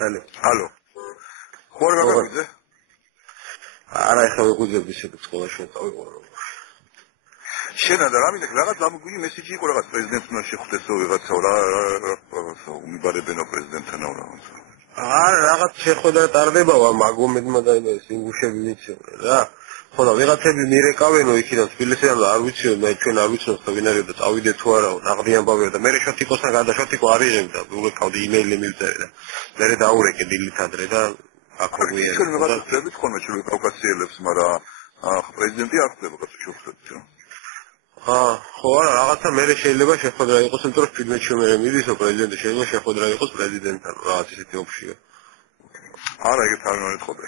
Алло. ხوარ გაგაგიძე? არა, ეხლა ვიგუძებდი შეგეც სკოლაში წავიყო. შენ და რამე რაღაც ამგვარი მესიჯი იყო რაღაც პრეზიდენტს უნდა შეხვდესო ვიღაცა რა მიბარებენო პრეზიდენტთან რა. არა, რაღაც შეხვედრა ტარდებაო მაგომედმა და ეს ინგუშები ვიციდნენ რა. ხო და ვიღაცები მირეკავენო იქიდან თბილისიდან და არ ვიციო მე ჩვენ არ ვიცნობთ და ვინ არის და წავიდე თუ არაო ნაღდი ამბავია და მე შოთიკოსთან გადაშოთიკო არიღებდა ვიყავდი იმეილი მივწერე და მე დაურეკე დილით ადრე და აკოგვია ჩვენ ვიღაცები თქონდა ჩვენ კავკასიელებს მაგრამ პრეზიდენტი არ ხდება კაცო შევხვდებით რა ხო არა რაღაცა მე შეიძლება შეხვედრა იყოს იმიტომ რომ ფილმებში მე მივიდისო პრეზიდენტი შეიძლება შეხვედრა იყოს პრეზიდენტთან რაღაც ისეთი ოფშია არა ეგეთ არ მოეთხოვდა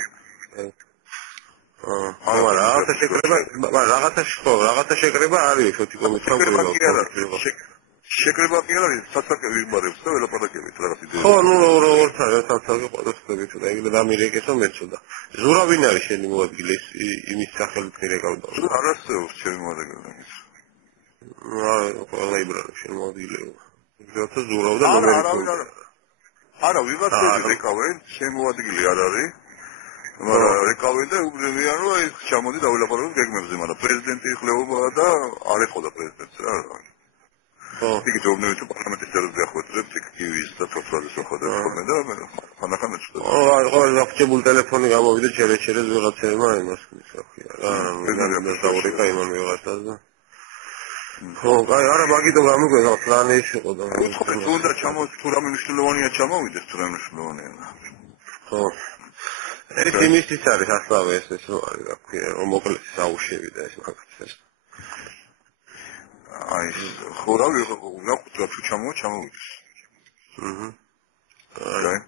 რაღაცა შეკრება არის შოთიკომის შეკრება კი არის სასაკები იმარებს და ველაპარაკებით რაღაც იდეა ხო ნუ ორთან ერთად ყოდოსდებით და ეგრე დამირეკესო მეცოდა ზურავინ არის შენი მოადგილე იმის სახელით მირეკავდა არ არსებობს ჩემი მოადგილე ყველა იბრალო შენი მოადგილეო ზოგადად ზურავ და არა ვიღაცები რეკავენ ჩემი მოადგილე არ არის მაგრამ რეკავენ და უბრალოდ რომ აი ჩამოდი და ვილაპარაკოთ გეგმებზე მაგრამ პრეზიდენტი ხლებოდა და არ ეხოდა პრეზიდენტს რა იგი ჯობნები თუ პარლამენტის წევრები ახოთრებთ იქ კივის და თორცვალის ახოდა ხოლმე და ხანახან ეჭვდება აი ყოველ აღჭებული ტელეფონი გამოვიდა ჩერეჩერეს ვიღაცებმა იმას მისახია რა მე დაურეკა იმან ვიღაცას და ხო აი არა მაგიტო გამიგვეღა პლანი ის იყო და თუ უნდა ჩამოვიდეს თუ რამე მნიშვნელოვანია ჩამოვიდეს თუ რამე მნიშვნელოვანია ხო ეს იმისთვის არის ასლავე ეს რო არის რა ქვია რომ მოკლედ საუშევი და ეს მაგაც აი ხო რა ვიღო რა თუ ჩამოვიდეს აი